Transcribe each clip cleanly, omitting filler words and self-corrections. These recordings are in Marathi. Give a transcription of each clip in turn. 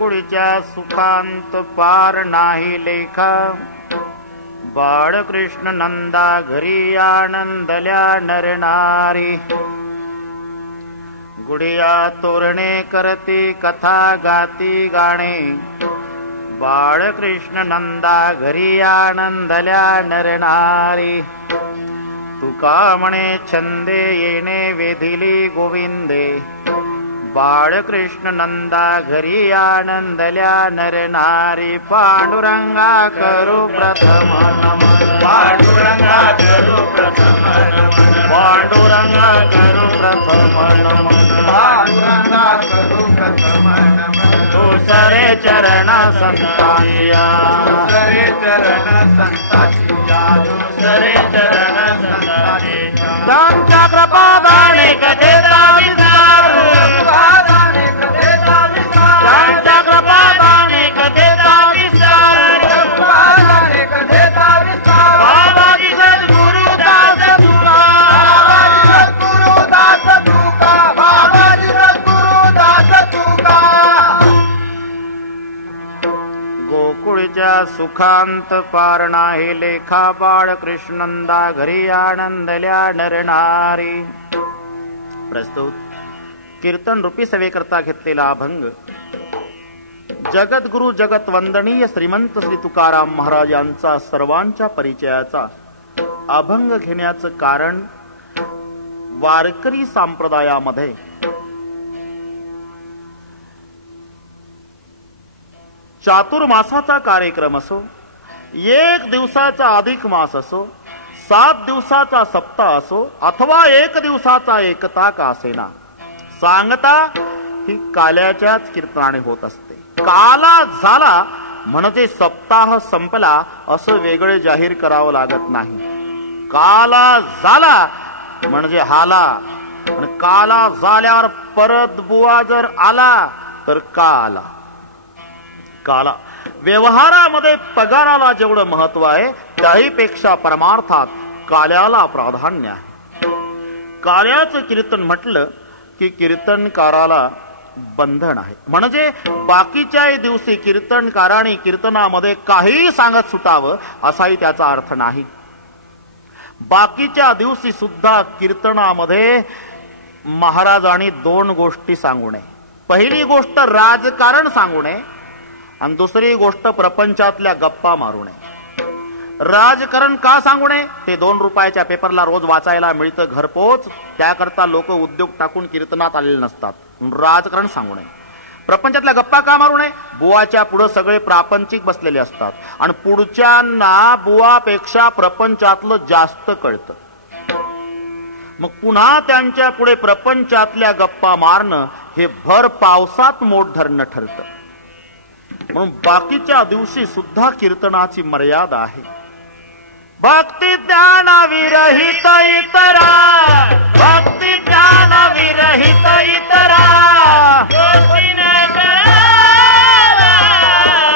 गोकुळच्या सुखांत पार नाही लेखा, बाळकृष्ण नंदा घरी आनंदल्या नरनारी. गुडिया तोरणे करती कथा गाती गाणे, बाळकृष्ण नंदा घरी आनंदल्या नरनारी. तुका म्हणे छंदे येणे वेधिली गोविंदे, बाळकृष्ण नंदा घरी आनंदल्या नरनारी. पांडुरंगा करू प्रथम नमन, पांडुरंगा करू प्रथम नमन, पांडुरंगा करू प्रथम नमन, पांडुरंगा करू प्रथम नमन. दुसरे चरण संतांच्या, दुसरे चरण संतांच्या, दुसरे चरण संतांच्या. त्यांच्या कृपादाने कथेचा विस्तार, त्यांच्या कृपादाने कथेचा विस्तार, बाबाजी सद्गुरुदास तुका, सद्गुरुदास तुका, बाबाजी सद्गुरुदास तुका. गोकुळच्या सुखांत पार नाही लेखा, बाळकृष्णंदा घरी आनंदल्या नरनारी. प्रस्तुत कीर्तन रूपी सेवेकरता घेतलेला अभंग जगद्गुरु जगत वंदनीय श्रीमंत श्री तुकाराम महाराज यांचा सर्वांच्या परिचयाचा अभंग घेण्याचं कारण, वारकरी संप्रदायामध्ये चातुर्मासाचा कार्यक्रम असो, 1 दिवसाचा अधिक मास असो, 7 दिवसाचा सप्ताह असो, अथवा 1 दिवसाचा एकता का असेना, सांगता ही काल्याच्याच कीर्तनाने होत असते. काला झाला म्हणजे सप्ताह संपला असं वेगळे जाहीर करावं लागत नाही. काला झाला म्हणजे हाला, आणि काला झाल्यावर परत बुवा जर आला तर काला. काला व्यवहारामध्ये पगाराला जेवढं महत्व आहे त्याहीपेक्षा परमार्थात काल्याला प्राधान्य आहे. काल्याचं कीर्तन म्हटलं की कीर्तनकाराला बंधन आहे. म्हणजे बाकीच्याही दिवशी कीर्तनकाराने कीर्तनामध्ये काही सांगत सुटावं असाही त्याचा अर्थ नाही. बाकीच्या दिवशी सुद्धा कीर्तनामध्ये महाराजांनी 2 गोष्टी सांगू नये. पहिली गोष्ट राजकारण सांगू नये आणि दुसरी गोष्ट प्रपंचातल्या गप्पा मारू नये. राजकारण का सांगू नये, ते 2 रुपयाच्या पेपरला रोज वाचायला मिळतं घरपोच, त्याकरता लोक उद्योग टाकून कीर्तनात आलेले नसतात. राजकारण सांगू नये. प्रपंचातल्या गप्पा का मारू नये, बुवाच्या पुढे सगळे प्रापंचिक बसलेले असतात आणि पुढच्यांना बुवापेक्षा प्रपंचातलं जास्त कळतं. मग पुन्हा त्यांच्या पुढे प्रपंचातल्या गप्पा मारणं हे भर पावसात मोठ धरणं ठरतं. म्हणून बाकीच्या दिवशी सुद्धा कीर्तनाची मर्यादा आहे. भक्ती ज्ञान विरहित इतरा, भक्ती ज्ञान विरहित इतरा, गोष्टी न करावा,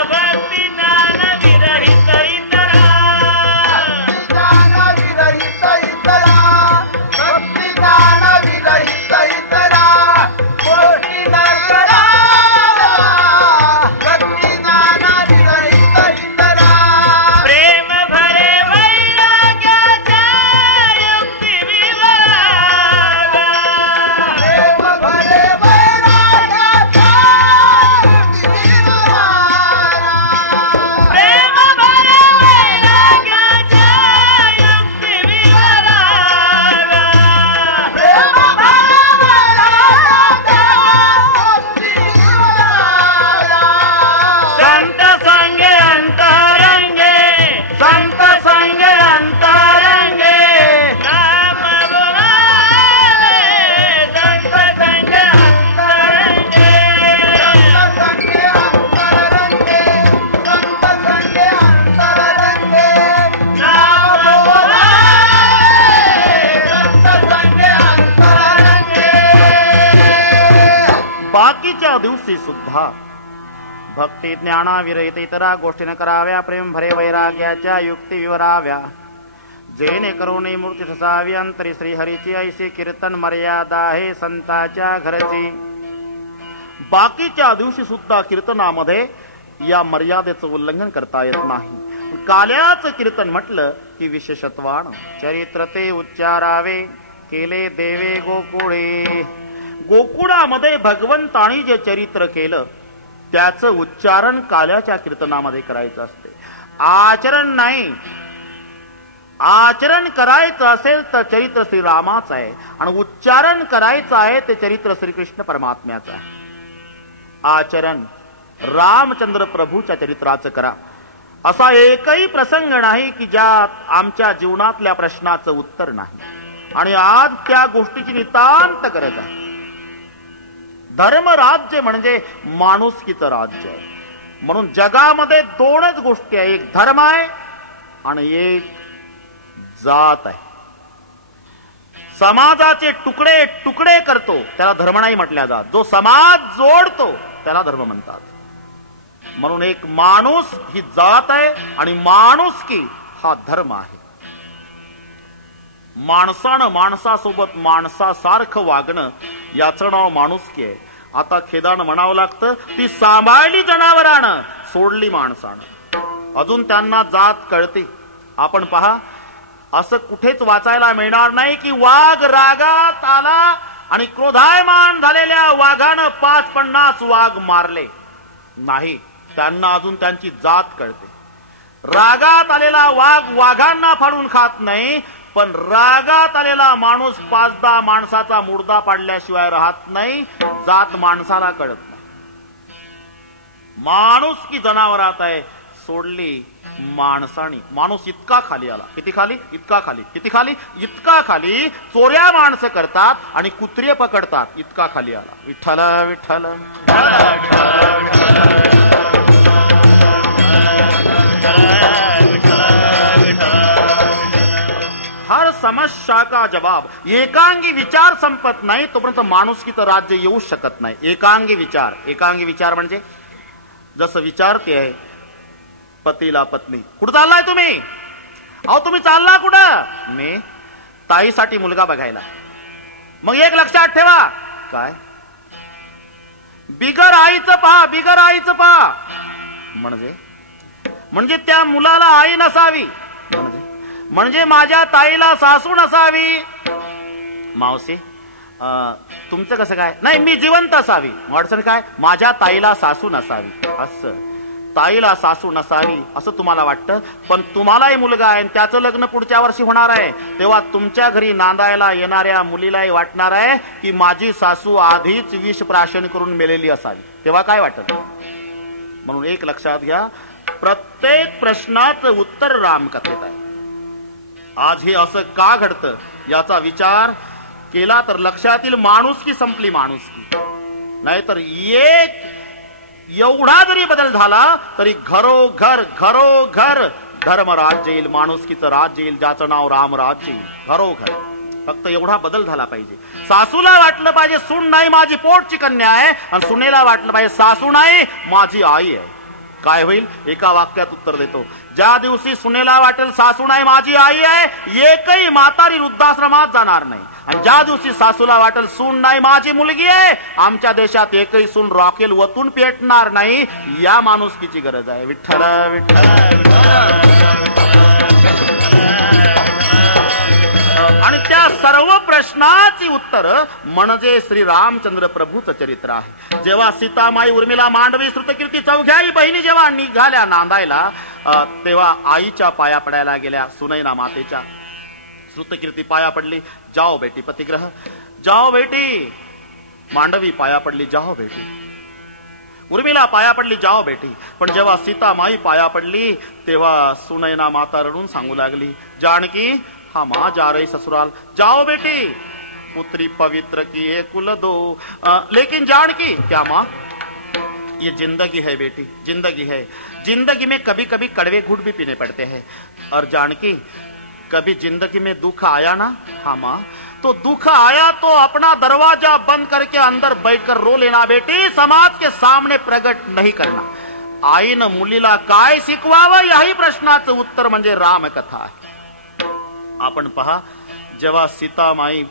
भक्ती ज्ञान विरहित इतरा, ज्ञान विरहित इतरा, भक्ती ज्ञान विरहित इतरा, गोष्टी न करावा, भक्ती ज्ञान विरहित इतरा. प्रेम भरे बाकीच्या दिवशी सुद्धा भक्ती ज्ञानाविरहित इतरा गोष्टी न कराव्या, प्रेम भरे वैराग्याच्या युक्ती विवराव्या, जेणे करून मूर्ती ठसावी अंतरी श्रीहरीची ऐशी कीर्तन मर्यादा हे संताच्या घरची. बाकीच्या दिवशी सुद्धा कीर्तनामध्ये या मर्यादेचं उल्लंघन करता येत नाही. काल्याचं कीर्तन म्हटलं की विशेषत्वान चरित्र ते उच्चारावे केले देवे गोकुळे. गोकुळामध्ये भगवंतानी जे चरित्र केलं त्याचं उच्चारण काल्याच्या कीर्तनामध्ये करायचं असते. आचरण नाही. आचरण करायचं असेल तर चरित्र श्रीरामाचं आहे आणि उच्चारण करायचं आहे ते चरित्र श्रीकृष्ण परमात्म्याचं आहे. आचरण रामचंद्र प्रभूच्या चरित्राचं करा. असा एकही प्रसंग नाही की ज्यात आमच्या जीवनातल्या प्रश्नाचं उत्तर नाही आणि आज त्या गोष्टीची नितांत गरज आहे. धर्मराज्य म्हणजे माणुसकीचं राज्य आहे. म्हणून जगामध्ये दोनच गोष्टी आहे, एक धर्म आहे आणि एक जात आहे. समाजाचे तुकडे तुकडे करतो त्याला धर्म नाही म्हटल्या जात. जो समाज जोडतो त्याला धर्म म्हणतात. म्हणून एक माणूस ही जात आहे आणि माणुसकी हा धर्म आहे. माणसानं माणसासोबत माणसासारखं वागणं याचं नाव माणुसकी आहे. आता खेदानं म्हणावं लागतं ती सांभाळली जनावरानं सोडली माणसानं. अजून त्यांना जात कळते. आपण पहा, असं कुठेच वाचायला मिळणार नाही की वाघ रागात आला आणि क्रोधायमान झालेल्या वाघानं 50-50 वाघ मारले. नाही, त्यांना अजून त्यांची जात कळते. रागात आलेला वाघ वाघांना फाडून खात नाही, पण रागात आलेला माणूस 5-10 माणसाचा मुर्दा पाडल्याशिवाय राहत नाही. जात माणसाला कळत नाही. माणूस की जनावरात आहे, सोडली माणसानी. माणूस इतका खाली आला. किती खाली? इतका खाली. किती खाली? इतका खाली. चोऱ्या माणसं करतात आणि कुत्रे पकडतात. इतका खाली आला. विठ्ठल विठ्ठल हर समस्या का जवाब. एकांगी विचार संपत नाही तोपर्यंत माणुसकीचं राज्य येऊ शकत नाही. एकांगी विचार. एकांगी विचार म्हणजे जसं विचारते आहे पतीला पत्नी, कुठं चाललाय तुम्ही? अहो तुम्ही चालला कुठं? मी ताईसाठी मुलगा बघायला. मग एक लक्षात ठेवा, काय बिगर आईचं पहा, बिगर आईचं पहा. म्हणजे त्या मुलाला आई नसावी, म्हणजे माझ्या ताईला सासू नसावी. मावशी तुमचं कसं काय? नाही, मी जिवंत असावी. अडचण काय? माझ्या ताईला सासू नसावी. असं ताईला सासू नसावी असं तुम्हाला वाटतं, पण तुम्हालाही मुलगा आहे, त्याचं लग्न पुढच्या वर्षी होणार आहे. तेव्हा तुमच्या घरी नांदायला येणाऱ्या मुलीलाही वाटणार आहे की माझी सासू आधीच विष प्राशन करून मेलेली असावी. तेव्हा काय वाटत? म्हणून एक लक्षात घ्या, प्रत्येक प्रश्नाचं उत्तर रामकथेत आहे. आज हे असं का घडतं याचा विचार केला तर लक्षात येईल माणुसकी संपली. माणुसकी नाहीतर एक एवढा जरी बदल झाला तरी घरोघर धर्मराज्य येईल, माणुसकीचं राज्य येईल, ज्याचं नाव रामराज्य येईल. घरोघर फक्त एवढा बदल झाला पाहिजे. सासूला वाटलं पाहिजे सून नाही माझी पोटची कन्या आहे, आणि सुनेला वाटलं पाहिजे सासू नाही माझी आई आहे. काय होईल? एका वाक्यात उत्तर देतो. ज्या दिवशी सुनेला वाटेल सासू नाही माझी आई आहे, एकही म्हातारी वृद्धाश्रमात जाणार नाही. आणि ज्या दिवशी सासूला वाटेल सून नाही माझी मुलगी आहे, आमच्या देशात एकही सून रॉकेल वतून पेटणार नाही. या माणुसकीची गरज आहे. विठ्ठल विठ्ठल. आणि त्या सर्व प्रश्नाची उत्तर म्हणजे श्री रामचंद्र प्रभूचं चरित्र आहे. जेव्हा सीतामाई उर्मिला मांडवी श्रुतकीर्ती चौघ्याही बहिणी जेव्हा निघाल्या नांदायला, तेव्हा आईच्या पाया पडायला गेल्या. सुनैना मातेच्या श्रुतकीर्ती पाया पडली, जाओ बेटी पतिग्रह, जाओ बेटी. मांडवी पाया पडली, जाओ बेटी. उर्मिला पाया पडली, जाओ बेटी. पण जेव्हा सीतामाई पाया पडली तेव्हा सुनैना माता रडून सांगू लागली, जानकी हा माँ जा रही ससुराल, जाओ बेटी. पुत्री पवित्र की है कुल दो, लेकिन जानकी क्या माँ, ये जिंदगी है बेटी, जिंदगी है. जिंदगी में कभी कभी कड़वे घूंट भी पीने पड़ते हैं. और जानकी कभी जिंदगी में दुख आया ना, हाँ माँ, तो दुख आया तो अपना दरवाजा बंद करके अंदर बैठकर रो लेना बेटी, समाज के सामने प्रगट नहीं करना. आईनं मुलीला काय शिकवावं याही प्रश्नाचं उत्तर म्हणजे रामकथा आहे. आपण पहा, जेव्हा सीतामाई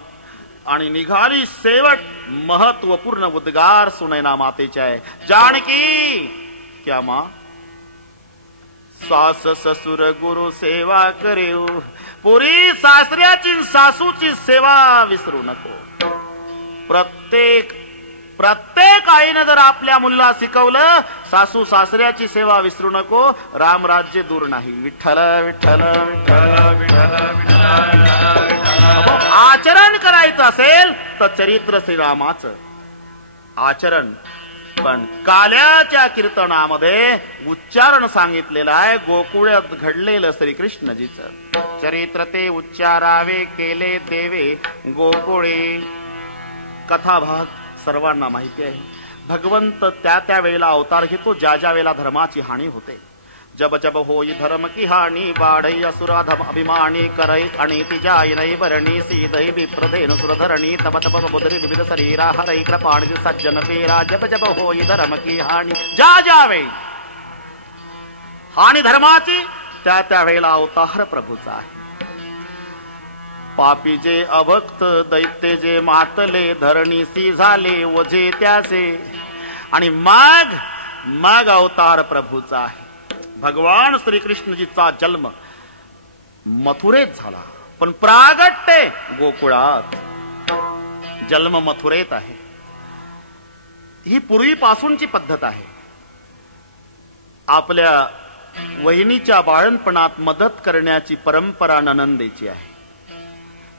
आणि निघाली शेवट महत्वपूर्ण उद्गार सुनैना मातेच्या आहे. जानकी क्या मां, सास ससुर गुरु सेवा करेऊ, पुरी सासऱ्याची सासूची सेवा विसरू नको. प्रत्येक आईनं जर आपल्या मुलाला शिकवलं सासू सासऱ्याची सेवा विसरू नको, रामराज्य दूर नाही. विठ्ठल विठ्ठल विठ्ठल विठ्ठल. आचरण करायचं असेल तर चरित्र श्रीरामाचं आचरण. पण काल्याच्या कीर्तनामध्ये उच्चारण सांगितलेलं आहे गोकुळात घडलेलं श्रीकृष्णजीचं चरित्र ते उच्चारावे केले देवे गोकुळे. कथाभाग सर्वांना माहिती आहे. भगवंत त्या वेळेला अवतार घेतो ज्या वेळेला धर्माची हानी होते. जब जब होई धर्म की हानी बाढई असुराधम अभिमानी करई आणि तिजाई नै बरणी सीदई विप्रधेन सुरधरणी तब तब बुधरी विविध शरीरा हरई कृपाणी सज्जन पेरा. जब जब होई धर्म की हानी, ज्या वेळी हानी धर्माची त्या वेळेला अवतार प्रभूचा आहे. पापी जे अभक्त दैत्य जे मातले धरणीसी झाले ओझे त्याचे. आणि मग अवतार प्रभूचा आहे. भगवान श्रीकृष्णजीचा जन्म मथुरेत झाला पण प्रागट्य गोकुळात. जन्म मथुरेत आहे. ही पूर्वीपासूनची पद्धत आहे. आपल्या वहिनीच्या बाळणपणात मदत करण्याची परंपरा ननंदेची आहे.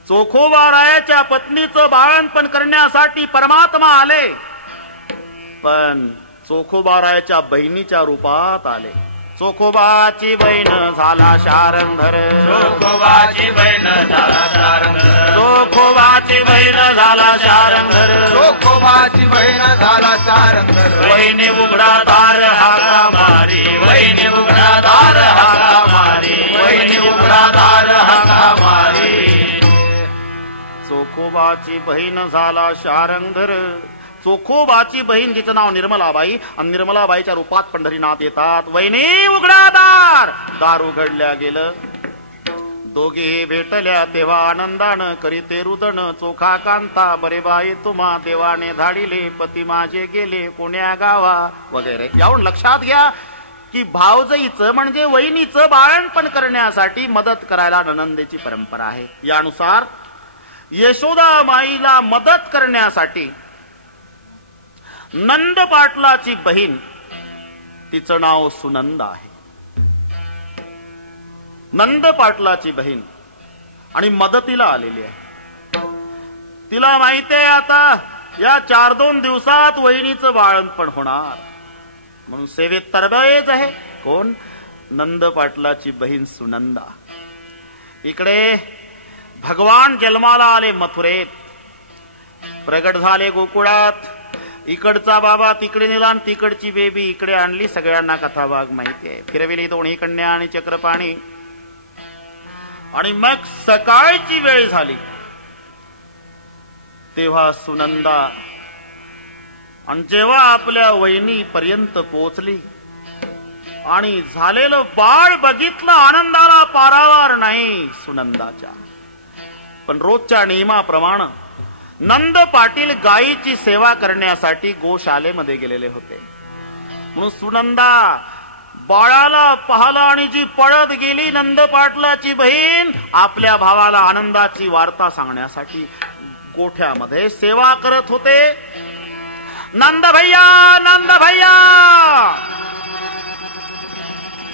चोखोबारायाच्या पत्नीचं बाळणपण करण्यासाठी परमात्मा आले पण चोखोबारायाच्या बहिणीच्या रूपात आले. चोखोबाची बहीण झाला शारंधर, चोखोबाची बहीण झाला शारंधर, चोखोबाची बहीण झाला शारंधर, चोखोबाची बहीण झाला शारंधर. वहिनी उघडा दार हाका मारी, वहिनी उघडा दार हाका मारी, वहिनी उघडा दार हाका मारी. चोखोबाची बहीण झाला शारंधर. चोखोबाची बहीण जिचं नाव निर्मलाबाई आणि निर्मलाबाईच्या रूपात पंढरीनाथ येतात. वहिनी उघडा दार. दार उघडल्या गेलं. दोघे भेटल्या तेव्हा आनंदानं करीते रुदन. चोखा कांता बरे बाई तुम्हा देवाने धाडिले, पती माझे गेले कोण्या गावा वगैरे. यावरून लक्षात घ्या की भावजईचं म्हणजे वहिनीचं बाळणपण करण्यासाठी मदत करायला ननंदेची परंपरा आहे. यानुसार यशोदा माईला मदत करण्यासाठी नंद पाटलाची बहीण, तिचं नाव सुनंदा आहे. नंद पाटलाची बहीण आणि मदतीला आलेली आहे. तिला माहिती आहे आता या 4-2 दिवसात वहिनीचं बाळणपण होणार म्हणून सेवेत तरबेज आहे. कोण? नंद पाटलाची बहीण सुनंदा. इकडे भगवान जन्माला आले मथुरेत, प्रगट झाले गोकुळात. इकडचा बाबा तिकडे नेला आणि तिकडची बेबी इकडे आणली. सगळ्यांना कथाभाग माहिती आहे. फिरविली दोन्ही कन्या आणि चक्रपाणी. आणि मग सकाळची वेळ झाली तेव्हा सुनंदा आणि जेव्हा आपल्या वहिनी पर्यंत पोहोचली आणि झालेलं बाळ बघितलं, आनंदाला पारावार नाही सुनंदाच्या. पण रोजच्या नियमाप्रमाणे नंद पाटील गायीची सेवा करण्यासाठी गोशालेमध्ये गेलेले होते. म्हणून सुनंदा बाळाला पाहला आणि जी पळत गेली नंद पाटलाची बहीण आपल्या भावाला आनंदाची वार्ता सांगण्यासाठी. गोठ्यामध्ये सेवा करत होते. नंद भैया, नंद भैया.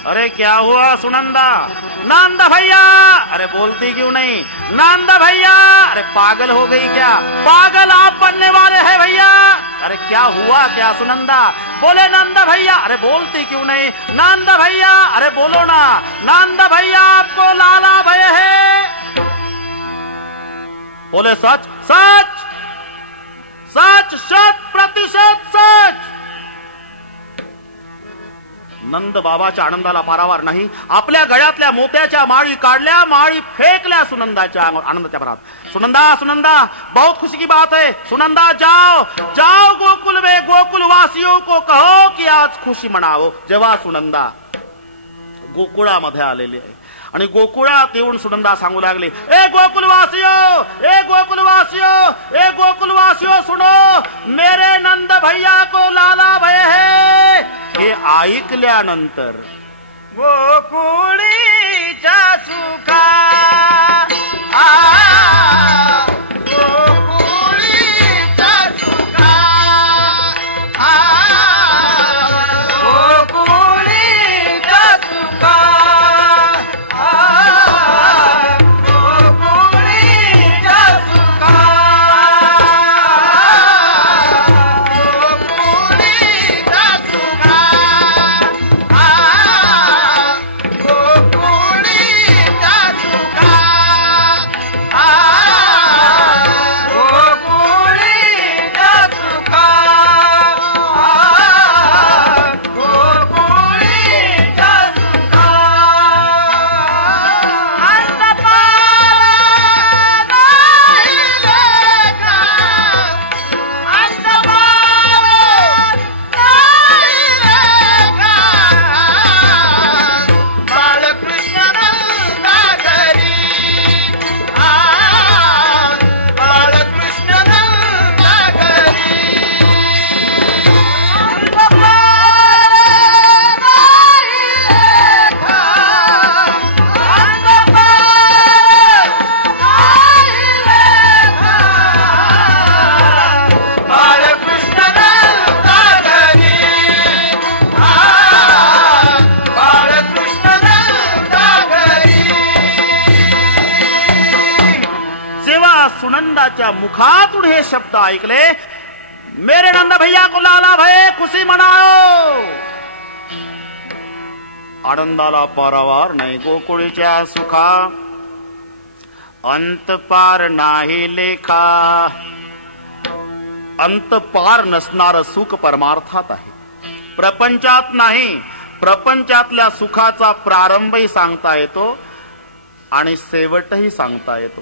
अरे क्या हुआ सुनंदा? नंद भैया. अरे बोलती क्यों नहीं? नंद भैया. अरे पागल हो गई क्या? पागल आप बनने वाले हैं भैया. अरे क्या हुआ क्या सुनंदा? बोले नंद भैया. अरे बोलती क्यों नहीं? नंद भैया. अरे बोलो ना. नंद भैया आपको लाला भय है. बोले सच सच सच, 100% सच. नंद बाबाच्या आनंदाला पारावार नाही. आपल्या गळ्यातल्या मोत्याच्या माळी काढल्या, माळी फेकल्या सुनंदाच्या आनंदाच्या भरात. सुनंदा, सुनंदा, बहुत खुशी की बात है. सुनंदा जाओ जाओ गोकुल में गोकुल वासियों को कहो कि आज खुशी मनाओ. जेव्हा सुनंदा गोकुळामध्ये आलेली आहे आणि गोकुळात येऊन सुनंदा सांगू लागले, ए गोकुलवासियो, ए गोकुलवासियो, ए गोकुलवासियो सुनो, मेरे नंद भैया को लाला भय है. हे ऐकल्यानंतर गोकुळीच्या सुखा गोकुळीच्या सुखा गोकुळीच्या सुखा गोकुळीच्या सुखा गोकुळीच्या सुखा सुनंदाच्या मुखातून हे शब्द ऐकले, मेरे नंद भैया को लाला भय, खुशी मनाओ. आनंदाला पारावार नाही, गोकुळीच्या सुखा अंत पार नाही लेखा. अंत पार नसणार सुख परमार्थात आहे, प्रपंचात नाही. प्रपंचातल्या सुखाचा प्रारंभही सांगता येतो आणि शेवटही सांगता येतो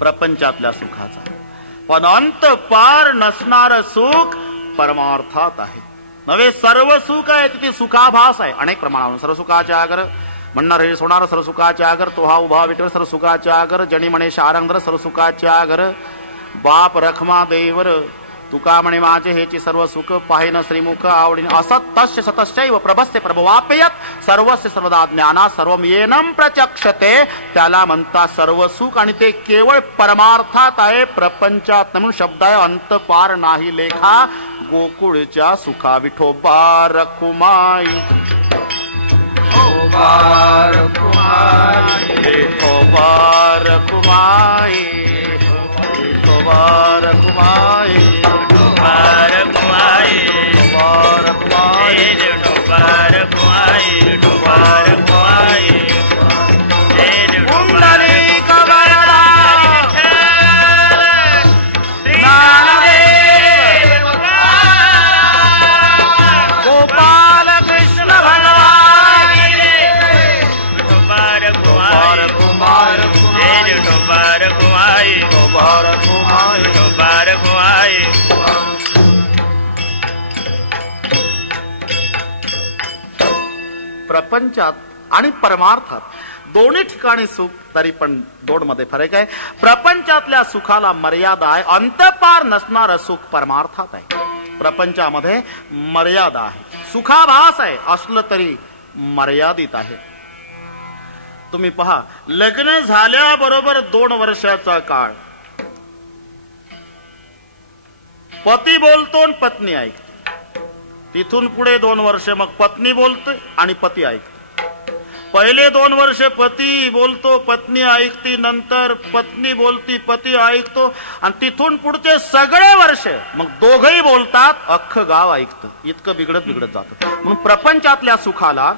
प्रपंचातल्या सुखाचा, पण अंत पार नसणार सुख परमार्थात आहे. नव्हे सर्व सुख आहे तिथे सुखाभास आहे. अनेक प्रमाणावर सर्व सुखाचे आगर म्हणणार हे सोनार, सर्व सुखाचे आगर तो हा उभा विठ्ठल, सर्व सुखाचे आगर जणी म्हणे शारंगर, सर्व सुखाचे आगर बाप रखमा देवर, तुका म्हणे माझे हेची सर्व सुख पाहिन श्रीमुख आवडीन. असत्तस्य सतश्चैव प्रभस्य प्रभवाप्ययत सर्वस्य सर्वदा ज्ञाना सर्वम येनम प्रचक्षते. त्याला म्हणतात सर्व सुख आणि ते केवळ परमार्थात आहे, प्रपंचात. म्हणून शब्द आहे अंत पार नाही लेखा. गोकुळच्या सुखा विठोबा रखुमाई, विठोबा रखुमाई, विठोबा रखुमाई, विठोबा रखुमाई, विठोबा रखुमाई, विठोबा रखुमाई, विठोबा रखुमाई, विठोबा रखुमाई. पुंडलिक वरदा ज्ञानदेव गोपाल कृष्ण भगवान, विठोबा रखुमाई, विठोबा रखुमाई, विठोबा रखुमाई. विठोबा रखुमाई. प्रपंचात आणि परमार्थात दोन्ही ठिकाणी सुख, तरी पण दोन मध्ये फरक आहे. प्रपंचातल्या सुखाला मर्यादा आहे, अंतपार नसणार सुख परमार्थात आहे. प्रपंचामध्ये मर्यादा आहे, सुखाभास आहे, असलं तरी मर्यादित आहे. तुम्ही पहा, लग्न झाल्याबरोबर 2 वर्षाचा काळ पती बोलतो आणि पत्नी ऐकते. तिथून पुढे 2 वर्ष मग पत्नी बोलते आणि पती ऐकते. पहिले 2 वर्ष पती बोलतो, पत्नी ऐकती, नंतर पत्नी बोलती, पती ऐकतो, आणि तिथून पुढचे सगळे वर्ष मग दोघही बोलतात, अख्खं गाव ऐकतं. इतकं बिघडत बिघडत जातं. म्हणून प्रपंचातल्या सुखाला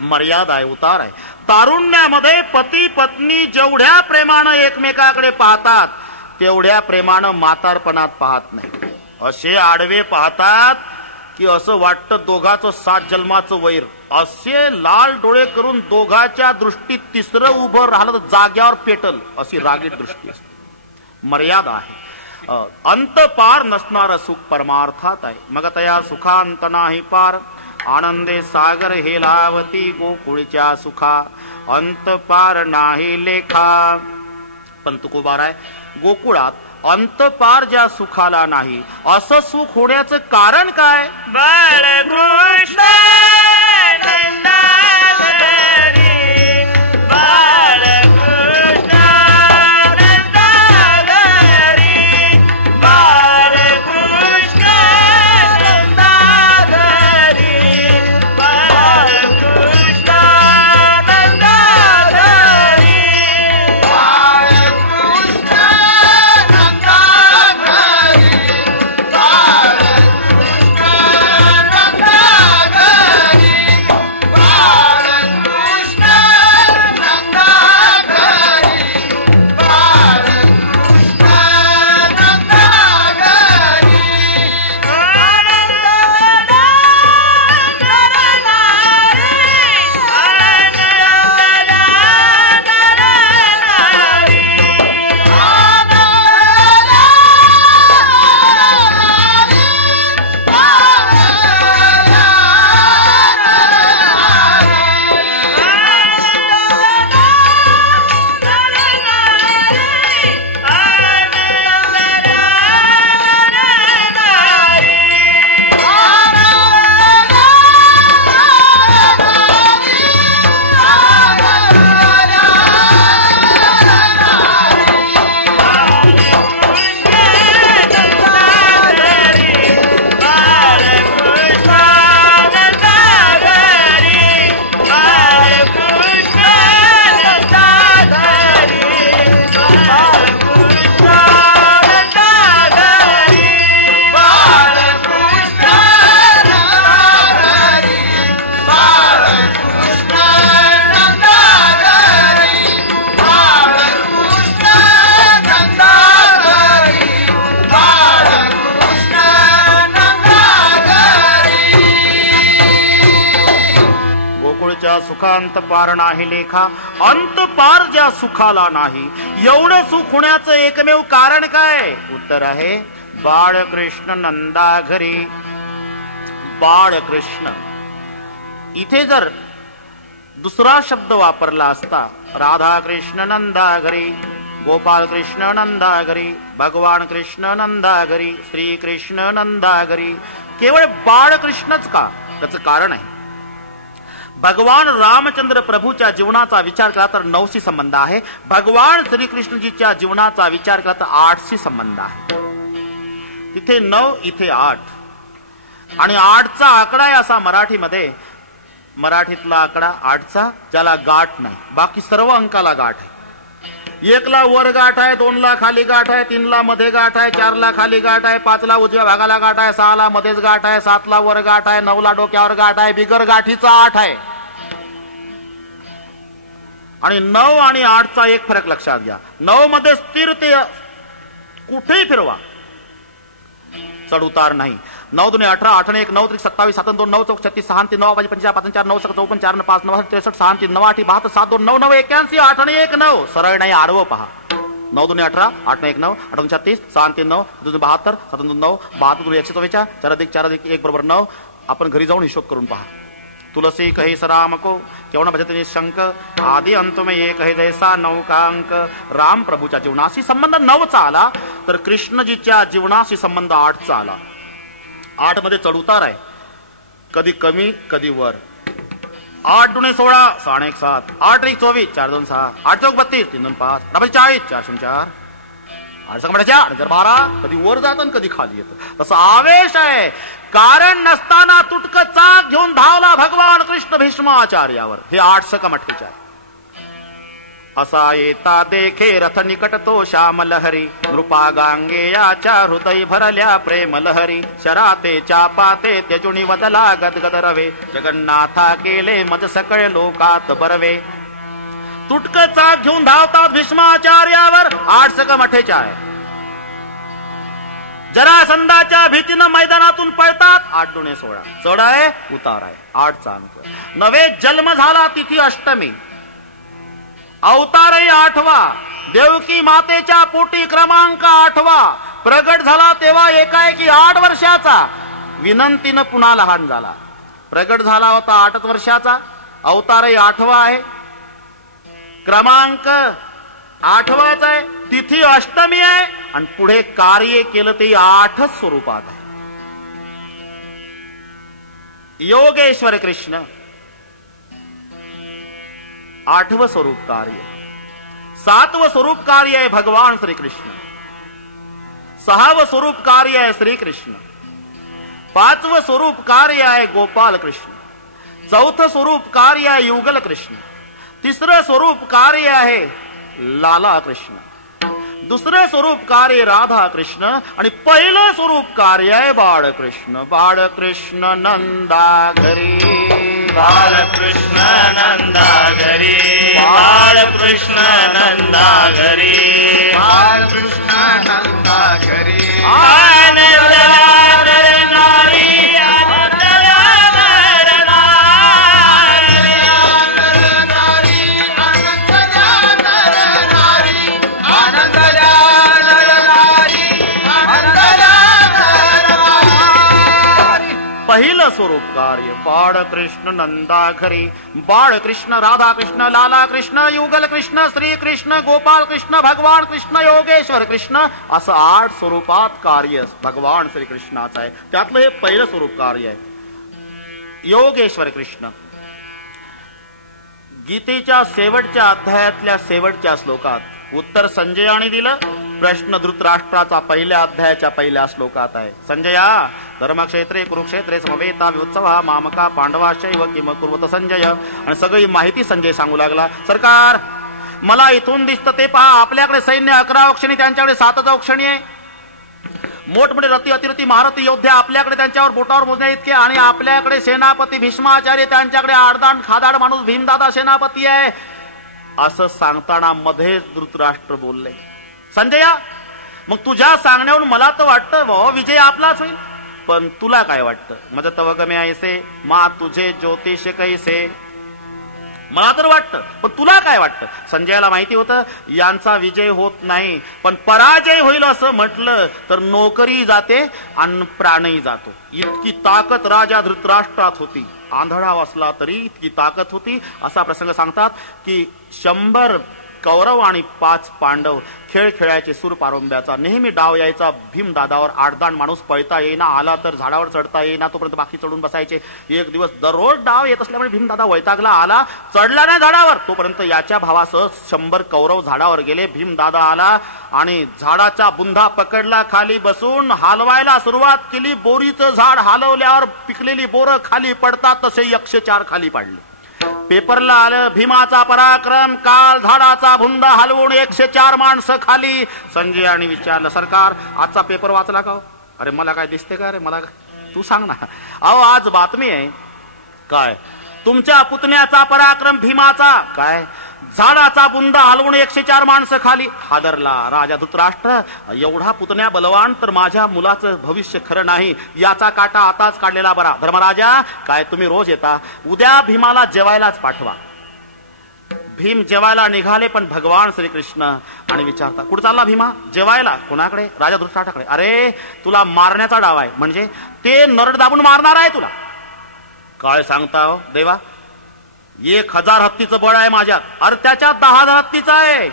मर्यादा आहे, उतार आहे. तारुण्यामध्ये पती पत्नी जेवढ्या प्रेमानं एकमेकाकडे पाहतात तेवढ्या प्रेमानं म्हातारपणात पाहत नाही. असे आडवे पाहतात की असं वाटतं दोघाचं 7 जन्माचं वैर. असे लाल डोळे करून दोघाच्या दृष्टीत तिसरं उभं राहिलं तर जाग्यावर पेटल, अशी रागीट दृष्टी असते. मर्यादा आहे. अंत पार नसणार सुख परमार्थात आहे. मग आता या सुखांत नाही पार. आनंदे सागर हेलावती गोकुळच्या सुखा अंत पार नाही लेखा. पण तुकोबार आहे, गोकुळात अंतपार ज्या सुखाला नाही असं सुख होण्याचं कारण काय? बाळकृष्ण नंदाघरी, बाळकृष्ण नंदाघरी, बाळकृष्ण नंदाघरी, बाळकृष्ण नंदाघरी. सुखांत पार नाही लेखा, अंत पार ज्या सुखाला नाही एवढं सुख होण्याचं एकमेव कारण काय? उत्तर आहे बाळकृष्ण नंदा घरी. बाळकृष्ण इथे जर दुसरा शब्द वापरला असता, राधा कृष्ण नंदा घरी, गोपाल कृष्ण नंदा घरी, भगवान कृष्ण नंदा घरी, श्री कृष्ण नंदा घरी, केवळ बाळकृष्णच का? त्याचं कारण आहे भगवान रामचंद्र प्रभूच्या जीवनाचा विचार केला तर 9शी संबंध आहे. भगवान श्रीकृष्णजीच्या जीवनाचा विचार केला तर 8शी संबंध आहे. तिथे 9 इथे 8 आणि 8चा आकडा आहे असा मराठीमध्ये, मराठीतला आकडा 8चा ज्याला गाठ नाही, बाकी सर्व अंकाला गाठ आहे. 1 ला वर गाठ आहे, 2 ला खाली गाठ आहे, 3 ला मध्ये गाठ आहे, 4 ला खाली गाठ आहे, 5 ला उजव्या भागाला गाठ आहे, 6 ला मध्येच गाठ आहे, 7 ला वर गाठ आहे, 9 ला डोक्यावर गाठ आहे, बिगर गाठीचा 8 आहे. आणि 9 आणि 8चा एक फरक लक्षात घ्या. 9 मध्ये स्थिर ते कुठेही फिरवा, चढ उतार नाही. 9 दुने 18, 8 1 9 3 27 7 2 9 4 36 6 3 9 5 5 5 4 9 54 4 5 9 63 6 3 9 8 72 7 2 9 9 81 8 आणि 1 9. सरळ नाही, आडवं पहा. 9 दुने 18, 8 1 9 8 2 36 6 3 9 2 72 7 2 9 72 144 4 अधिक 4 अधिक 1 बरोबर 9. आपण घरी जाऊन हिशोब करून पहा. तुलसी कही सराम को केवळ भजते निशंक, आदि अंत में एक है जैसा 9 का अंक. राम प्रभूच्या जीवनाशी संबंध 9चा आला तर कृष्णजीच्या जीवनाशी संबंध 8चा आला. 8 मध्ये चढउतार आहे, कधी कमी कधी वर. 8 दुणे 16 6 1 7 8 1 24 4 2 6 8 चौक 32 3 2 5 40 4 0 4 8 4 12. कधी वर जात आणि कधी खाली येत. तसं आवेश आहे. कारण नसताना तुटक चाक घेऊन धावला भगवान कृष्ण भीष्माचार्यावर. हे 8 कमठेचे आहे. असा येता देखे रथ निकट तो श्याम लहरी, नृपा गांगेयाच्या हृदय भरल्या प्रेम लहरी. शरातेच्या पाते त्यजुनी वदला गदगद रवे, जगन्नाथा केले मज सकळ लोकात बरवे. तुटक चाक घेऊन धावतात भीष्माचार्यावर. 8 कमठेचे आहे. जरासंधाच्या भीतीनं मैदानातून पळतात. 8 दुणे 16 चढ आहे उतार आहे. 8चा अंक. नवे जन्म झाला तिथी अष्टमी, अवतारही 8वा. देवकी मातेच्या पोटी क्रमांक 8वा. प्रगट झाला तेव्हा एकाएकी 8 वर्षाचा. विनंतीनं पुन्हा लहान झाला. प्रगट झाला होता 8 वर्षाचा, अवतारही 8वा आहे, क्रमांक 8वाच आहे, तिथी अष्टमी आहे आणि पुढे कार्य केलं ते 8च स्वरूपात आहे. योगेश्वर कृष्ण 8वं स्वरूप कार्य. 7वं स्वरूप कार्य आहे भगवान श्रीकृष्ण. 6वं स्वरूप कार्य आहे श्रीकृष्ण. 5वं स्वरूप कार्य आहे गोपाल कृष्ण. 4थं स्वरूप कार्य आहे युगल कृष्ण. 3रं स्वरूप कार्य आहे लाला कृष्ण. 2रं स्वरूप कार्य राधा कृष्ण आणि पहिलं स्वरूप कार्य आहे बाळकृष्ण. बाळकृष्ण नंदा घरी, बालकृष्ण नंदा घरी, बालकृष्ण नंदा घरी, बालकृष्ण नंदा घरी. आनंद नारी, आनंद नारी, पहिलं स्वरूप कार्य बाळकृष्ण नंदा घरी, बाळकृष्ण राधाकृष्ण लाला कृष्ण युगल कृष्ण श्रीकृष्ण गोपाल कृष्ण भगवान कृष्ण योगेश्वर कृष्ण असं 8 स्वरूपात कार्य भगवान श्रीकृष्णाचं आहे. त्यातलं हे पहिलं स्वरूप कार्य आहे योगेश्वर कृष्ण. गीतेच्या शेवटच्या अध्यायातल्या शेवटच्या श्लोकात उत्तर संजयाने दिलं. प्रश्न धृतराष्ट्राचा पहिल्या अध्यायाच्या पहिल्या श्लोकात आहे. संजया धर्मक्षेत्रे कुरुक्षेत्रे समवेता विउत्सवा मामका पांडवाशैव किम कुर्वत संजय. आणि सगळी माहिती संजय सांगू लागला. सरकार मला इथून दिसतं ते पहा, आपल्याकडे सैन्य 11 औक्षणी, त्यांच्याकडे 7 औक्षणी आहे. मोठमोठे रती अतिरथी महारथी योद्धे आपल्याकडे त्यांच्यावर बोटावर मोजण्या इतके, आणि आपल्याकडे सेनापती भीष्माचार्य, त्यांच्याकडे आडदांड खादाड माणूस भीमदादा सेनापती आहे. असं सांगताना मध्येच धृतराष्ट्र बोलले, संजया मग तुझ्या सांगण्यावरून मला तर वाटतं विजय आपलाच होईल, पण तुला काय वाटतं? मज तव गमे ऐसे मा तुझे ज्योतिष कैसे. मला तर वाटतं, पण तुला काय वाटतं? संजयाला माहिती होतं यांचा विजय होत नाही, पण पराजय होईल असं म्हटलं तर नोकरी जाते आणि प्राणही जातो. इतकी ताकद राजा धृतराष्ट्रात होती. आंधळा वाचला तरी इतकी ताकद होती. असा प्रसंग सांगतात की 100 कौरव आणि 5 पांडव खेळ खेळायचे सूर पारंब्याचा. नेहमी डाव यायचा भीमदादावर. आडदांड माणूस पळता येईना, आला तर झाडावर चढता येईना, तोपर्यंत बाकी चढून बसायचे. एक दिवस दररोज डाव येत असल्यामुळे भीमदादा वैतागला, आला, चढला नाही झाडावर. तोपर्यंत याच्या भावासह 100 कौरव झाडावर गेले. भीमदादा आला आणि झाडाचा बुंधा पकडला, खाली बसून हलवायला सुरुवात केली. बोरीचं झाड हलवल्यावर पिकलेली बोरं खाली पडतात तसे 104 खाली पडले. पेपरला आलं भीमाचा पराक्रम, काल झाडाचा भुंदा हलवून 104 माणसं खाली. संजयाने विचारलं, सरकार आजचा पेपर वाचला का? अरे मला काय दिसते का रे, मला तू सांग ना. अहो आज बातमी आहे. काय? तुमच्या पुतण्याचा पराक्रम भीमाचा. काय? झाडाचा बुंदा हलवून 104 माणसं खाली. हादरला राजा धृतराष्ट्र. एवढा पुतण्या बलवान तर माझ्या मुलाचं भविष्य खरं नाही. याचा काटा आताच काढलेला बरा. धर्मराजा काय तुम्ही रोज येता, उद्या भीमाला जेवायलाच पाठवा. भीम जेवायला निघाले, पण भगवान श्रीकृष्ण आणि विचारता कुठं चालला भीमा? जेवायला. कोणाकडे? राजा धृतराष्ट्राकडे. अरे तुला मारण्याचा डाव आहे, म्हणजे ते नरड दाबून मारणार आहे तुला. काय सांगता हो देवा? 1000 हत्तीचं बळ आहे माझ्यात. अरे त्याच्यात 10,000 हत्तीचं आहे.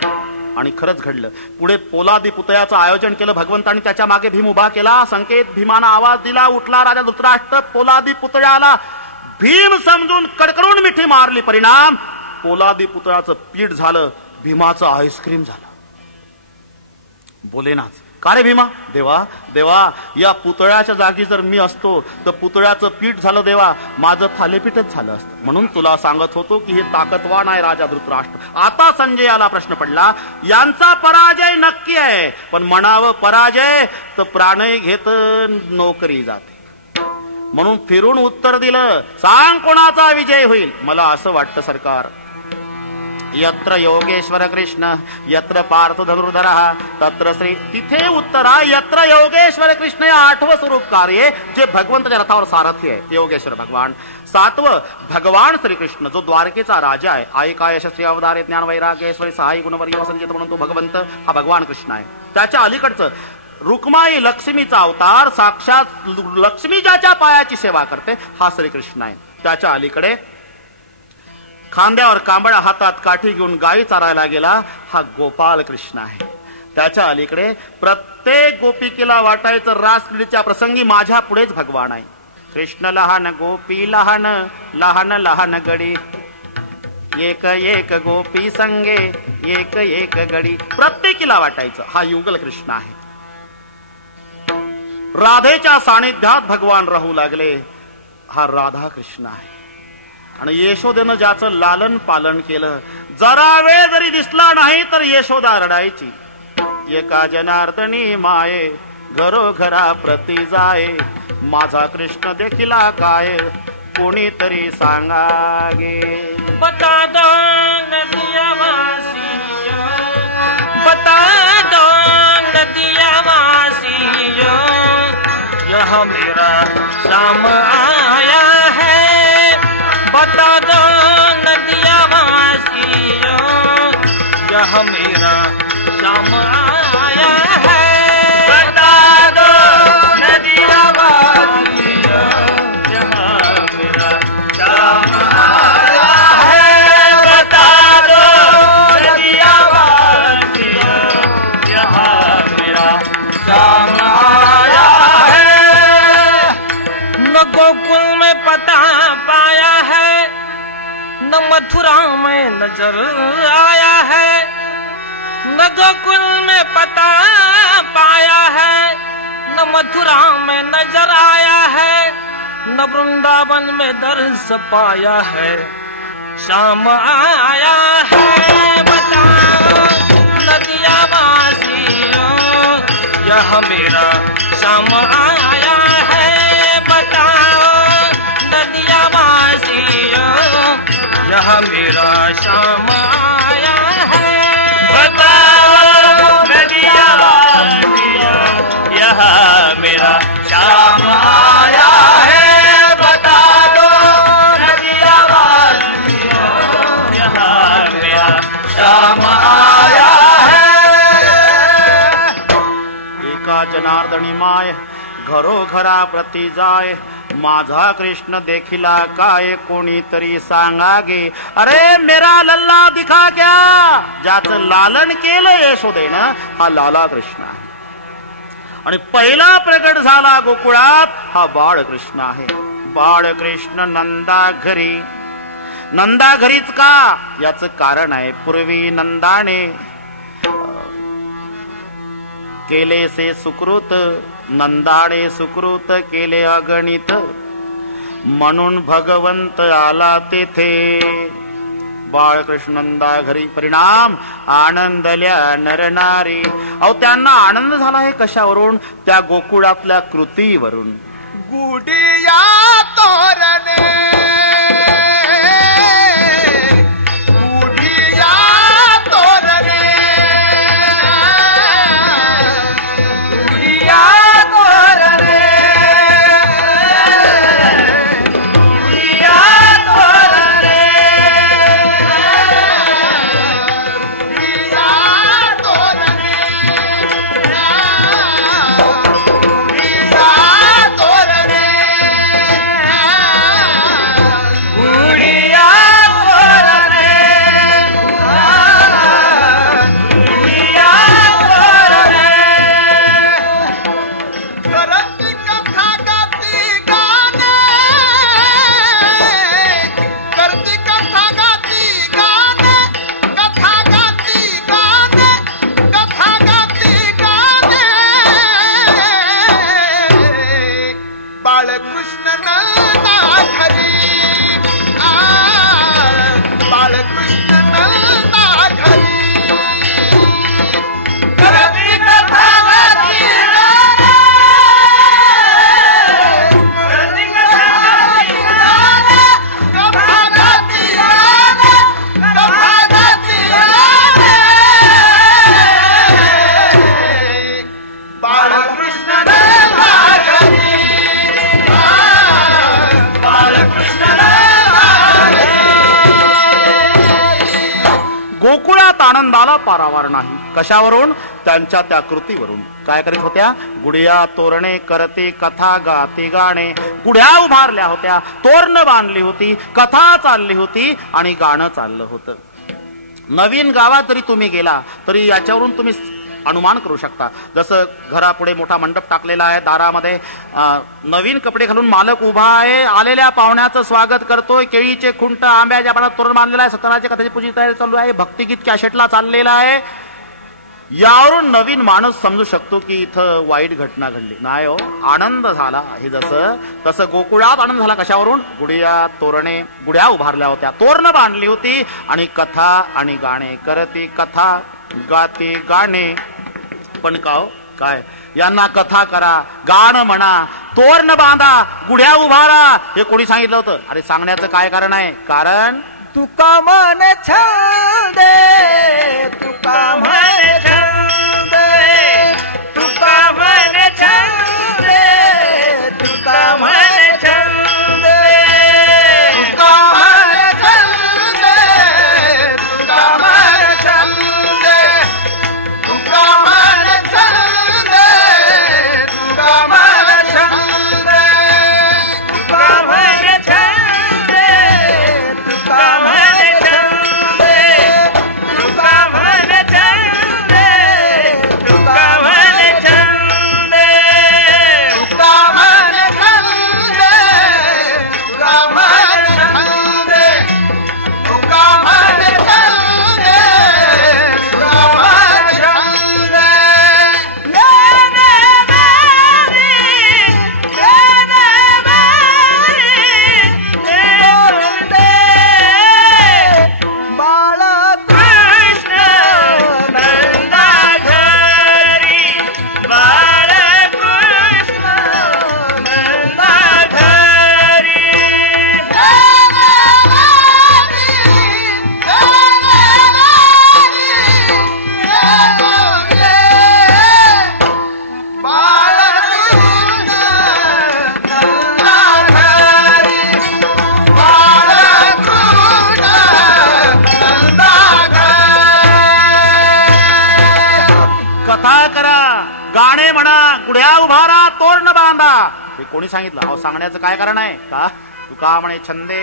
आणि खरंच घडलं. पुढे पोलादी पुतळ्याचं आयोजन केलं भगवंतांनी. त्याच्या मागे भीम उभा केला. संकेत भीमाना आवाज दिला. उठला राजा धृतराष्ट्र. पोलादी पुतळ्याला भीम समजून कडकडून मिठी मारली. परिणाम पोलादी पुतळ्याचं पीठ झालं, भीमाचं आईस्क्रीम झालं. बोलेनाच. का रे भीमा? देवा देवा या पुतळ्याच्या जागी जर मी असतो तर पुतळ्याचं पीठ झालं देवा, माझं थालेपीठच झालं असतं. म्हणून तुला सांगत होतो की हे ताकदवान आहे राजा धृतराष्ट्र. आता संजयाला प्रश्न पडला, यांचा पराजय नक्की आहे, पण म्हणावं पराजय तर प्राणही घेत, नोकरी जाते. म्हणून फिरून उत्तर दिलं, सांग कोणाचा विजय होईल? मला असं वाटतं सरकार, यत्र योगेश्वर कृष्ण यत्र पार्थ धनुर्धर तत्र श्री. तिथे उत्तर आहे यत्र योगेश्वर कृष्ण. या 8वं स्वरूप कार्य जे भगवंताच्या रथावर सारथी आहे योगेश्वर भगवान. 7वं भगवान श्रीकृष्ण जो द्वारकेचा राजा आहे. ऐका यशस्वी अवतारे ज्ञान वैराग्येश्वरी सहाय्य गुणवर्य संचित म्हणून तो भगवंत हा भगवान कृष्ण आहे. त्याच्या अलीकडचं रुक्माई लक्ष्मीचा अवतार, साक्षात लक्ष्मी ज्याच्या पायाची सेवा करते हा श्रीकृष्ण आहे. त्याच्या अलीकडे खांद्यावर कांबळा, हातात काठी घेऊन गायी चारायला गेला हा गोपाल कृष्ण आहे. त्याच्या अलीकडे प्रत्येक गोपिकेला वाटायचं रासक्रीडेच्या प्रसंगी माझ्या पुढेच भगवान आहे. कृष्ण लहान गोपी लहान, लहान लहान गडी, एक एक गोपी संगे, एक एक गडी. प्रत्येकीला वाटायचं हा युगल कृष्ण आहे. राधेच्या सानिध्यात भगवान राहू लागले हा राधा कृष्ण आहे. आणि यशोदेनं ज्याचं लालन पालन केलं, जरा वेळ जरी दिसला नाही तर यशोदा रडायची. एका जनार्दनी माये, घरोघरा प्रती जाये, माझा कृष्ण देखिला काय, कोणीतरी सांगा गे. बता दो नदिया वासियो, बता दो नदिया वासियो, यह मेरा श्याम आया है. बता दो नदिया वासियो, यह मेरा श्याम आया है. बता दो नदिया वासियो, यह मेरा श्याम आया है. बता दो नदिया वासियो, यह मेरा श्याम आया है. न गोकुल में पता पाया है, न मथुरा में नजर आया है. न गोकुल में पता पाया है, न मथुरा में नजर आया है, न वृंदावन में दर्श पाया है. श्याम आया है. बताओ नदिया वासियों, यह मेरा श्याम आया है. बताओ नदिया वासियों, यह मेरा श्याम आया है. बताओ नदिया वासियों, यह मेरा श्याम आया है. बता दो नदिया वासियों, यह मेरा श्याम आया है. एका जनार्दनी माय, घरोघरा प्रती जाय, माझा कृष्ण देखिला काय, कोणीतरी सांगा गे. अरे मेरा लल्ला दिखा क्या. ज्याचं लालन केलं यशोदेनं हा लाला कृष्ण आहे. आणि पहिला प्रगट झाला गोकुळात हा बाळकृष्ण आहे. बाळकृष्ण नंदा घरी. नंदा घरीच का, याचं कारण आहे पूर्वी नंदाने केले से सुकृत, नंदाने सुकृत केले अगणित, म्हणून भगवंत आला तेथे. बाळकृष्ण नंदा घरी. परिणाम आनंदल्या नरनारी. अहो त्यांना आनंद झाला आहे कशावरून, त्या गोकुळातल्या कृतीवरून. गुडिया तोरणे, गुडिया तोरणे, गुडिया तोरणे, गुडिया तोरणे, गुडिया तोरणे, गुडिया तोरणे, गोकुळात आनंदाला पारावार नाही. कशावरून, त्यांच्या त्या कृतीवरून. काय करीत होत्या? गुढिया तोरणे करते कथा गाते गाणे. गुढ्या उभारल्या होत्या, तोरण बांधली होती, कथा चालली होती आणि गाणं चाललं होतं. नवीन गावात जरी तुम्ही गेला तरी याच्यावरून तुम्ही अनुमान करू शकता. जसं घरापुढे मोठा मंडप टाकलेला आहे, दारामध्ये नवीन कपडे घालून मालक उभा आहे, आलेल्या पाहुण्याचं स्वागत करतोय, केळीचे खुंट आंब्याच्या पानात तोरण बांधलेला आहे, सत्यनारायणच्या कथेची पूजी तयारी चालू आहे, भक्तिगीत कॅसेटला चाललेला आहे. यावरून नवीन माणूस समजू शकतो की इथं वाईट घटना घडली नाही. हो, आनंद झाला. हे जसं तसं गोकुळात आनंद झाला. कशावरून? गुढिया तोरणे, गुढ्या उभारल्या होत्या, तोरण बांधली होती आणि कथा आणि गाणे करते कथा गाते गाणे. पण काय यांना कथा करा, गाणं म्हणा, तोरण बांधा, गुढ्या उभारा हे कोणी सांगितलं होतं? अरे सांगण्याचं काय कारण आहे? कारण तुका मन छंदे, तुका मन छंदे, तुका मन छंदे, तुका मन छंदे, तुका मन छंदे, तुका मन छंदे, तुका मन छंदे, तुका मन छंदे, तुका मन छंदे, तुका मन छंदे, तुका मन छंदे, तुका मन छंदे, तुका मन छंदे, तुका मन छंदे, तुका मन छंदे, तुका मन छंदे. ये देवारी, ये देवारी, ये वंदे बाळकृष्ण नंदा घरी, बाळकृष्ण नंदा घरी. कथा करा, गाणे म्हणा, गुढ्या उभारा, तोरण बांधा. हे कोणी सांगितलं? अहो सांगण्याचं काय कारण आहे? का तुका म्हणे छंदे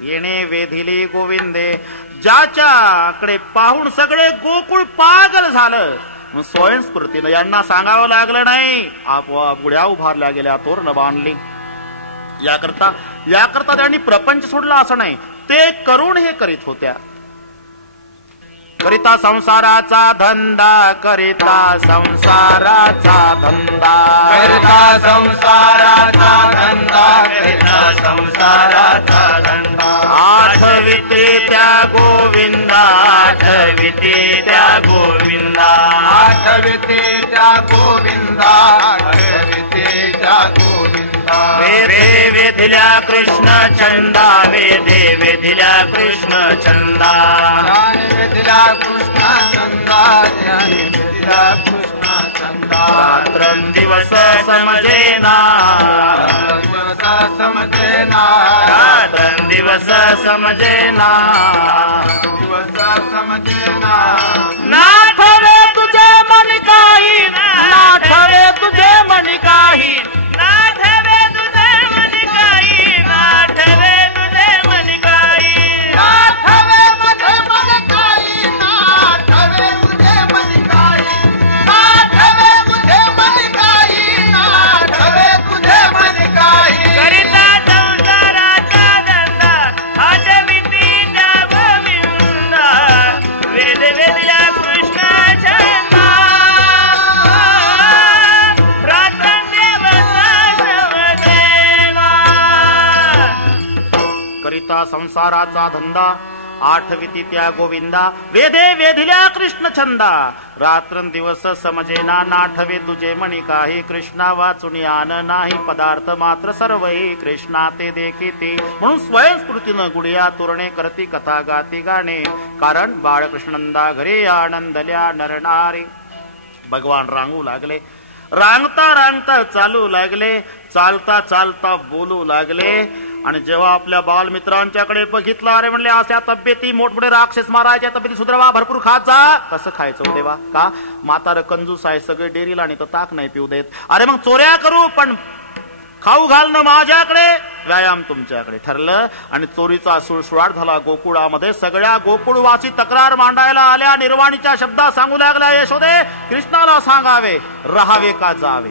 येणे वेधिली गोविंदे. ज्याच्याकडे पाहून सगळे गोकुळ पागल झालं, मग स्वयंस्फूर्तीनं यांना सांगावं लागलं नाही, आपोआप गुढ्या उभारल्या गेल्या, तोरण बांधली. याकरता त्यांनी प्रपंच सोडला असं नाही, ते करून हे करीत होत्या. करिता संसाराचा धंदा, करिता संसाराचा धंदा, करिता संसाराचा धंदा, करिता संसाराचा धंदा. आठविते त्या गोविंदा, आठविते त्या गोविंदा, आठविते त्या गोविंदा, आठविते त्या गोविंदा. वेदे वेधिल्या कृष्ण छंदा, वेदे वेधिल्या कृष्ण छंदा. ज्ञानी वेदिला कृष्ण चंदा, ज्ञानी वेदिला कृष्ण चंदा. रात्रंदिवस समजेना, दिवस समजेना, रात्रंदिवस समजेना. दिवस समजेना. नाठवे तुझे मन काही, नाठवे तुझे मन काही, नाठवे तुझे मन काही, नाठवे तुझे मन काही. नाठवे माझे मन काही, नाठवे तुझे मन काही, नाठवे तुझे मन काही, नाठवे तुझे मन काही. करिता संसाराचा धंदा, आठविती त्या गोविंदा, वेद वेदिला कृष्ण छंदा. रात्रंदिवस समजेना. करिता संसाराचा धंदा, आठविती त्या गोविंदा, वेदे वेधिल्या कृष्ण छंदा. रात्रंदिवस समजेना, नाठवे तुझे मणी काही, कृष्णा वाचून आन नाही पदार्थ मात्र सर्वही कृष्णा ते देखीते. म्हणून स्वयंस्फूर्तीनं गुढिया तोरणे करती कथा गाती गाणे. कारण बाळकृष्णनंदा घरी आनंदल्या नरनारी. भगवान रांगू लागले, रांगता रांगता चालू लागले, चालता चालता बोलू लागले. आणि जेव्हा आपल्या बालमित्रांच्याकडे बघितलं, अरे म्हणले अशा तब्येती मोठमोठे राक्षस मारायच्या तब्येती सुधरवा, भरपूर खात जा. कसं खायचं हो देवा? का? म्हातारं कंजूस आहे, सगळे डेअरीला आणि तर ताक नाही पिऊ देत. अरे मग चोऱ्या करू पण खाऊ घालणं माझ्याकडे, व्यायाम तुमच्याकडे. ठरलं आणि चोरीचा सुळसुळाट झाला गोकुळामध्ये. सगळ्या गोकुळवासी तक्रार मांडायला आल्या. निर्वाणीच्या शब्दात सांगू लागल्या, यशोदे कृष्णाला सांगावे राहावे का जावे.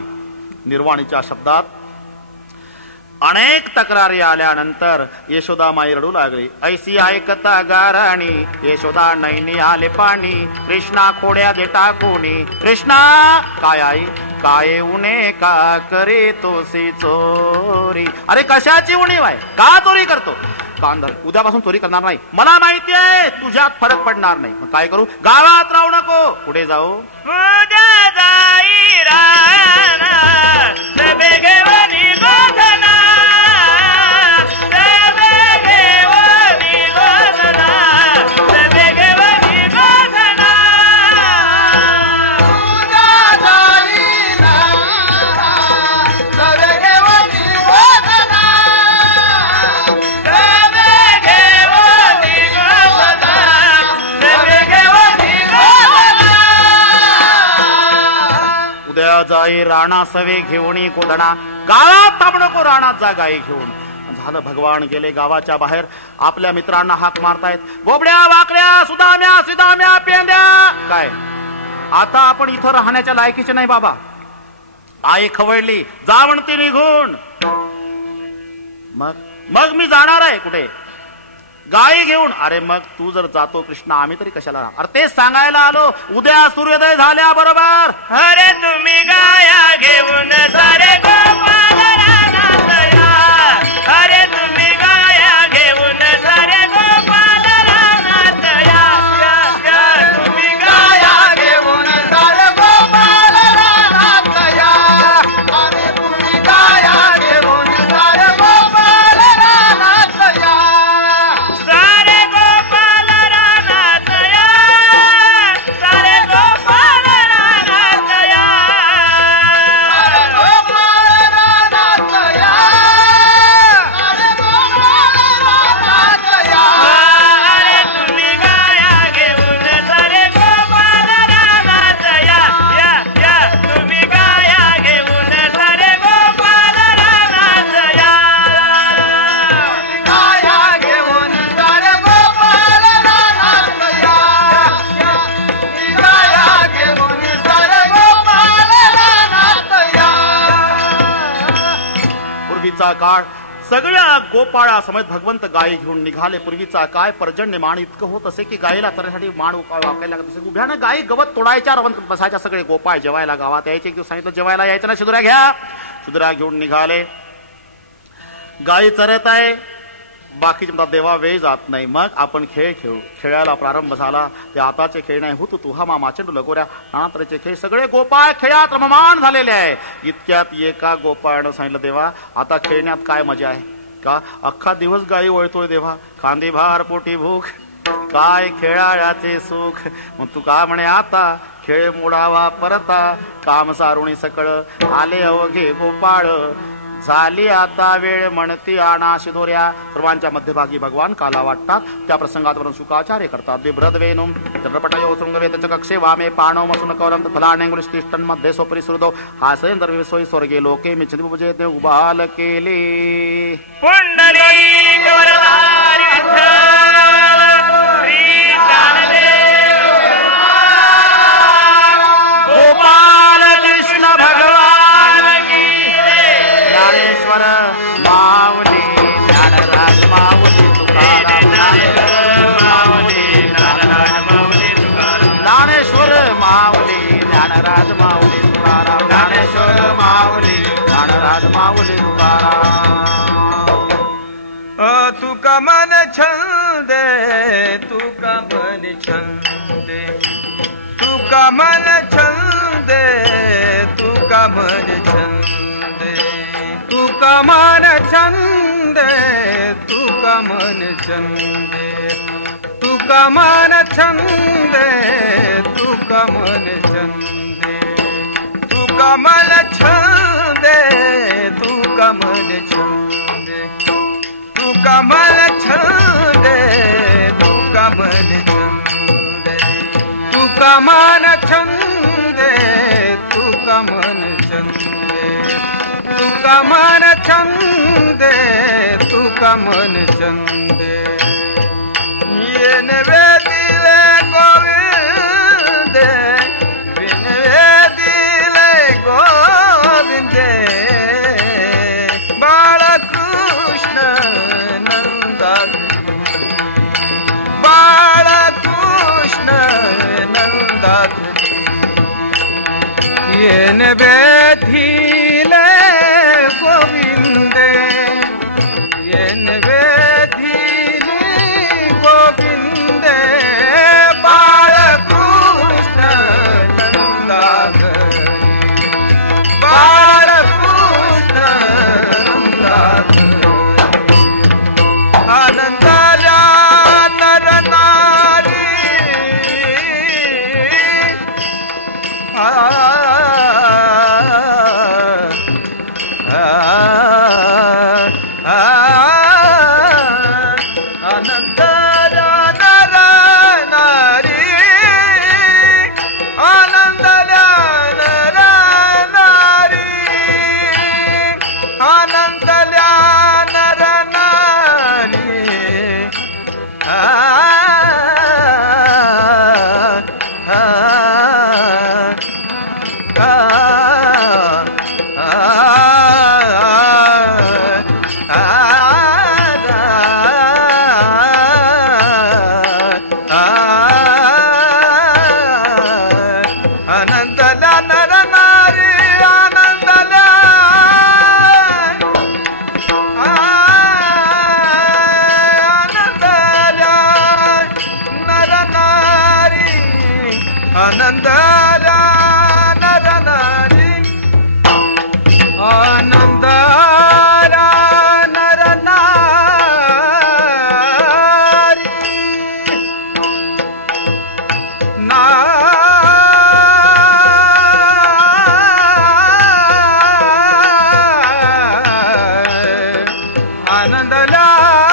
निर्वाणीच्या शब्दात अनेक तक्रारी आल्यानंतर यशोदा माई रडू लागली. ऐसी ऐकता गाराणी यशोदा नैनी आले पाणी, कृष्णा खोड्या दे टाकोनी. कृष्णा काय आई काय उणे का करे तोसी चोरी. अरे कशाची उणीव आहे? का चोरी करतो? कांधर उद्यापासून चोरी करणार नाही. मला माहिती आहे तुझ्यात फरक पडणार नाही. मग काय करू? गावात राहू नको. पुढे जाऊ. उद्या जाई राणा सबे घेवनी गोधना, सबे घेवनी गोधना, सबे घेवनी गोधना. उद्या जाई राणा सबे घेवनी गोधना, सबे घेवनी गोधना, सबे घेवनी गोधना. उद्या जाई राणा सवे घेऊन कोदणा. गावात थांब नको, राणात जा गाई घेऊन. झालं. भगवान गेले गावाच्या बाहेर. आपल्या मित्रांना हाक मारतायत, बोबड्या वाकड्या सुदाम्या सिदाम्या पेंद्या. काय आता आपण इथं राहण्याच्या लायकीचे नाही बाबा. आई खवळली, जा म्हणते निघून. मग मी जाणार आहे. कुठे? गाई घेऊन. अरे मग तू जर जातो कृष्णा, आम्ही तरी कशाला राहणार? अरे तेच सांगायला आलो. उद्या सूर्योदय झाल्याबरोबर अरे तुम्ही गाया घेऊन सारे गोपाल रानात या. अरे तुम्ही गाया घेऊन सारे गोपाल रानात या. या तुम्ही गाया घेऊन सारे गोपाल रानात या. अरे तुम्ही गाया घेऊन सारे गोपाल रानात या. सारे गोपाल रानात या. सारे गोपाल रानात या. गोपाल रानात या. अरे गोपाल रानात या. अरे तुम्ही गाया घेऊन सारे गोपाल रानात या. या तुम्ही गाया घेऊन सारे गोपाल रानात या. गाया घेऊन सारे गोपाल रानात या. गाया घेऊन सारे गोपाल रानात या. पूर्वीचा काळ सगळ्या गोपाळा समेत भगवंत गायी घेऊन निघाले. पूर्वीचा काय पर्जन्य मान इतकं होत असे की गायीला चरण्यासाठी मान वाकायला लागत असे. उभ्यानं गायी गवत तोडायच्या, रवंत बसायच्या. सगळे गोपाळ जेवायला गावात यायचे. एक दिवस सांगितलं जेवायला यायचं ना, शुद्रा घ्या. शुद्रा घेऊन निघाले. गायी चरत आहे. बाकीचे म्हणतात देवा वेळ जात नाही. मग आपण खेळ खेळू. खेळायला प्रारंभ झाला. ते आताचे खेळ नाही. होत तुहा मामा चेंडू लगोऱ्या नानातऱ्याचे खेळ. सगळे गोपाळ खेळात रममान झालेले आहे. इतक्यात एका गोपाळानं सांगितलं देवा आता खेळण्यात काय मजा आहे का? अख्खा दिवस गायी वळतोय देवा, खांदी भार पोटी भूक, काय खेळाळ्याचे सुख. मग तू का म्हणे आता खेळ मोडावा परता, काम सारुणी सकळ आले अवघे गोपाळ. झाली आता वेळ म्हणती आणा शिदोऱ्या. सर्वांच्या मध्यभागी भगवान काला वाटतात. त्या प्रसंगात वरून शुकाचार्य करतात. बिभ्रद वेणुम चंद्रपटयो शृंगवेत कक्षे वामे पाणो मसून कौलम फलाण्यंगुलिष्टिष्टन मध्ये सोपरी सुहृदो हासयंदर विसोई स्वर्गे लोके मिच्छति उपजेते उबाल केले. पुंडलिक वरदारी विठ्ठल श्री ज्ञानदेव गोपाल कृष्ण भगवान की ज्ञानेश्वर माऊली ज्ञानराज माऊली तुकाराम. ज्ञानेश्वर माऊली ज्ञानराज माऊली तुकाराम. ज्ञानेश्वर माऊली ज्ञानराज माऊली तुकाराम. तुका मन छंदे, तुका मन छंदे, तुका मन छंदे, तुका मन छंदे, तुका मन छंदे, तुका मन छंदे, तुका मन छंदे, तुका मन छंदे, तुका मन छंदे, तुका मन छंदे. तुका मन छंदे तुका मन छंदे तुका मन छंदे तुका मन छंदे तुका मन छंदे तुका मन छंदे ये नवे दिले गोविंदे विनवे दिले गोविंदे बाळकृष्ण नंदाधरी बाळकृष्ण नंदाधरी येन वेधिले गोविंदे येन वेधिले गोविंदे बाळकृष्ण नंदाधरी बाळकृष्ण नंदाधरी आनंदाला नर नारी आनंदाला नर नारी आनंदाला नर नारी आनंदाला नर नारी आनंदला नर नारी आनंदला आनंदला नर नारी आनंदला नर नारी आनंदला नर नारी आनंदला